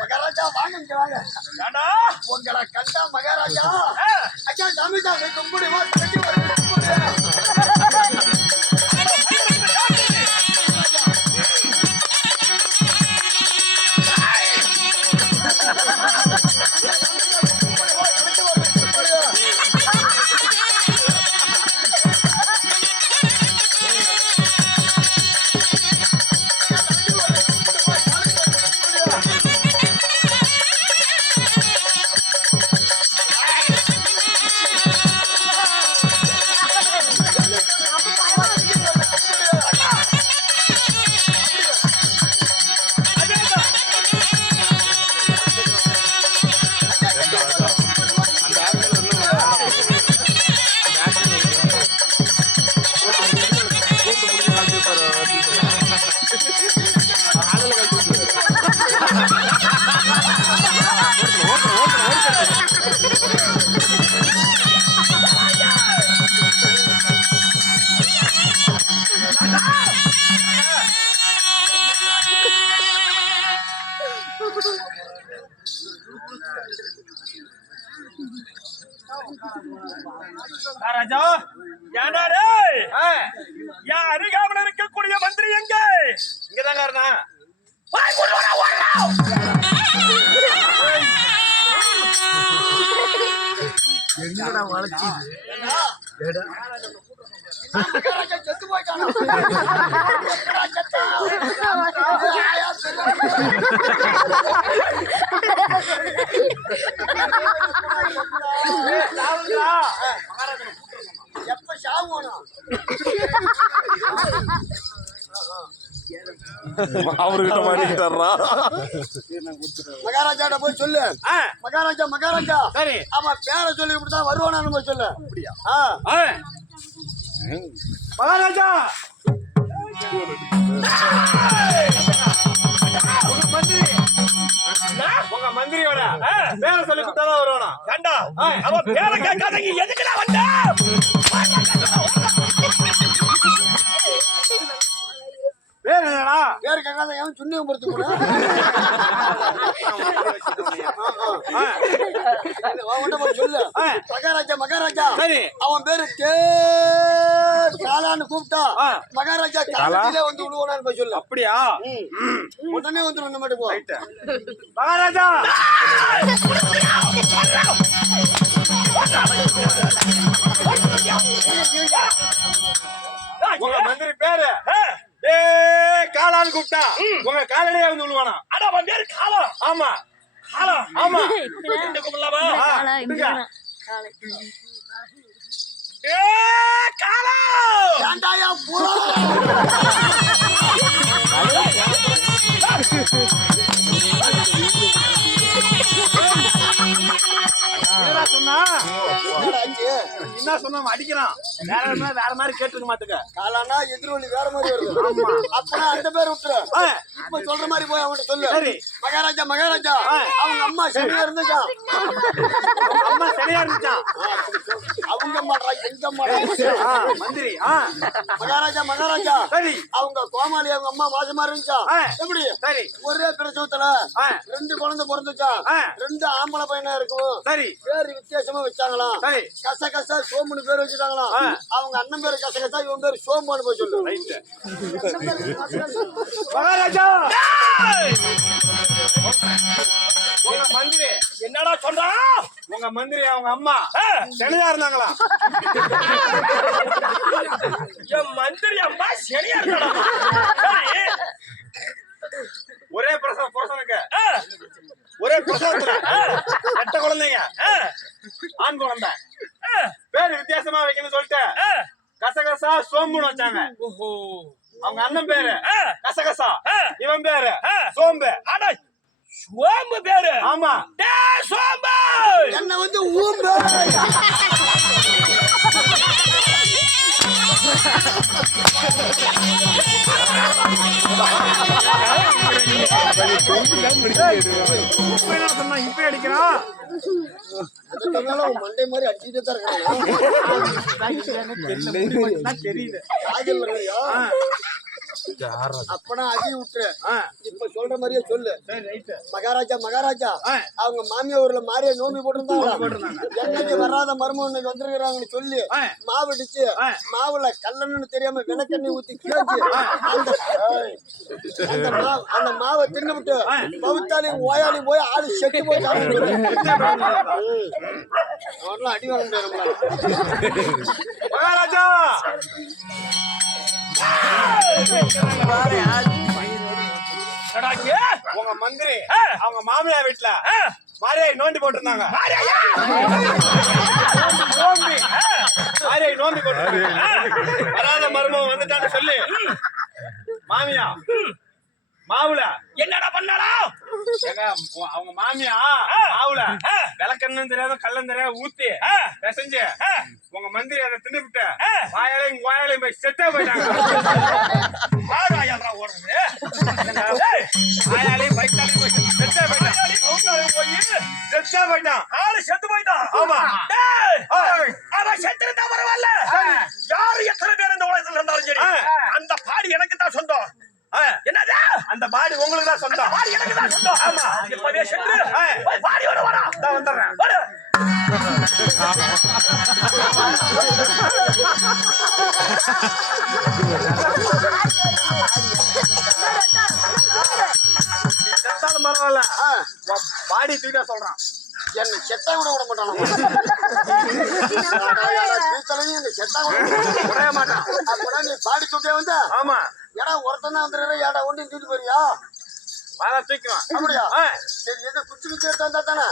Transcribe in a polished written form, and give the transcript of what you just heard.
மகாராஜா வாங்க வாங்க. உங்களை கண்டா மகாராஜா ஐயா சாமிதாசை கும்பிடுவா ராஜா யானாரே யா அருகாமல் இருக்கக்கூடிய மந்திரி எங்க இங்கதாங்க இருந்தா எங்கடா வளைச்சிது செத்து போயிட்டானா எப்ப சாவணும் அவர்கிட்ட மாட்டிக்கிட்டாரா மகாராஜா போய் சொல்லு மகாராஜா மகாராஜா சரி அவன் பேரை சொல்லி இப்படிதான் வருவானான்னு போய் சொல்லு அப்படியா மகாராஜா உங்க மந்திரியோட பேரை சொல்லி கொடுத்தாதான் வருவானா கண்டா அவன் பேரை கேட்காதீங்க எதுக்குடா வந்தா பேர் என்னடா பேரு கேட்காத ஏன் சுண்ணியம் பொறுத்து கூட சொல்லு மகாராஜா மகாராஜா சரி அவன் பேரு காலான்னு கூப்பிட்டா மகாராஜா காலத்திலே வந்து விடுவானான்னு போய் சொல்லு அப்படியா உடனே வந்து ரெண்டு மட்டும் போ மகாராஜா உங்க மந்திரி பேரு காலான்னு கூப்பிட்டா உங்க காலடியே வந்து விழுவானா அட அவன் பேரு காலம் ஆமா காலம் ஆமா என்ன சொன்னா அடிக்கிறான் வேற மாதிரி கேட்டுக்க மாட்டுக்க காலானா எதிரொலி வேற மாதிரி வருது அப்பனா அந்த பேர் விட்டுரு இப்ப சொல்ற மாதிரி போய் அவன்கிட்ட சொல்லு சரி மகாராஜா மகாராஜா அவங்க அம்மா சரியா இருந்துச்சா அம்மா சரியா இருந்துச்சான் அவங்க அம்மாடா எங்க அம்மாடா மந்திரி மகாராஜா மகாராஜா சரி அவங்க கோமாளி அவங்க அம்மா மாசமா இருந்துச்சா எப்படி சரி ஒரே பிரசவத்துல 2 குழந்தை பிறந்துச்சா 2 ஆம்பளை பையனா இருக்கும் சரி பேரு வித்தியாசமா வச்சாங்களாம் சரி கச கசா சோமுன்னு பேர் வச்சுட்டாங்களாம் அவங்க அண்ணன் பேரு கச கசா இவன் பேரு சோமான்னு போய் சொல்லு மகாராஜா உங்க மந்திரி என்னடா சொல்றா உங்க மந்திரி அவங்க அம்மா சரியா இருந்தாங்களா என் மந்திரி அம்மா சரியா இருந்தா ஒரே பிரசவனுக்கு ஒரே பிரசவத்துல 8 குழந்தைங்க ஆண் குழந்தை பேர் வித்தியாசமா வைக்கணும்னு சொல்லிட்டு கசகசா சோம்புன்னு வச்சாங்க அவங்க அண்ணன் பேரு கசகசா இவன் பேரு சோம்பு சோம்பு பேரு ஆமா சோம்பு என்ன வந்து ஊம்பு இப்ப அடிக்கிறான் மண்டை மாதிரி அடிச்சுட்டு தான் தெரியுது அப்பனா அதையும் விட்டுரு. இப்ப சொல்ற மாதிரியே சொல்லு. மகாராஜா மகாராஜா அவங்க மாமியா ஊர்ல மாறிய நோம்பி போட்டிருந்தாங்க. என்னைக்கு வராத மருமகன் வந்திருக்கிறாங்கன்னு சொல்லி மாவு அடிச்சு மாவுல கல்லன்னு தெரியாம விளக்கெண்ணெய் ஊத்தி கிளச்சி அந்த மாவை தின்னுபிட்டு பவுத்தாலையும் ஓயாலையும் போய் ஆளு செட்டு போய் அடி வாங்க முடியாது மகாராஜா உங்க மந்திரி அவங்க மாமியார் வீட்டுல மாரியாய் நோண்டி போட்டிருந்தாங்க. மாரியாய் நோண்டி போட்டிருந்தாங்க. வராத மருமகன் வந்துட்டான்னு சொல்லி மாமியா மாவுல என்னடா பண்ணாடா அவங்க மாமியா மாவுல விளக்கெண்ணு தெரியாத கள்ளம் தெரியாத ஊத்தி பிசைஞ்சு உங்க மந்திரி அதை தின்னுபிட்டு வாயாலையும் வாயாலையும் போய் செத்தே போயிட்டாங்க. வாயாலையும் பைத்தாலையும் போய் செத்தே போயிட்டான். செத்தே போயிட்டான். செத்து போயிட்டான். ஆமா அவன் செத்துருந்தா பரவாயில்ல. யாரு எத்தனை பேர் இந்த உலகத்துல இருந்தாலும் சரி அந்த பாடி எனக்கு தான் சொந்தம். என்னது அந்த பாடி உங்களுக்கு தான் சொந்தம். பாடி எனக்கு தான் சொந்தம். ஆமா இப்பவே சென்று பாடியோட வரா நான் வந்துடுறேன். செத்தாலும் பரவாயில்ல பாடி தூக்கா சொல்றான். என்ன செத்தா கூட விட மாட்டான். செத்தா விட மாட்டான். அப்பதான் நீ பாடி தூக்க வந்த. ஆமா ஏடா ஒருத்தன் தான் வந்துடுற ஏடா ஒண்டி தூக்கி போறியா வாழ தூக்குவான். அப்படியா சரி எது குச்சி குச்சி எடுத்தா தானே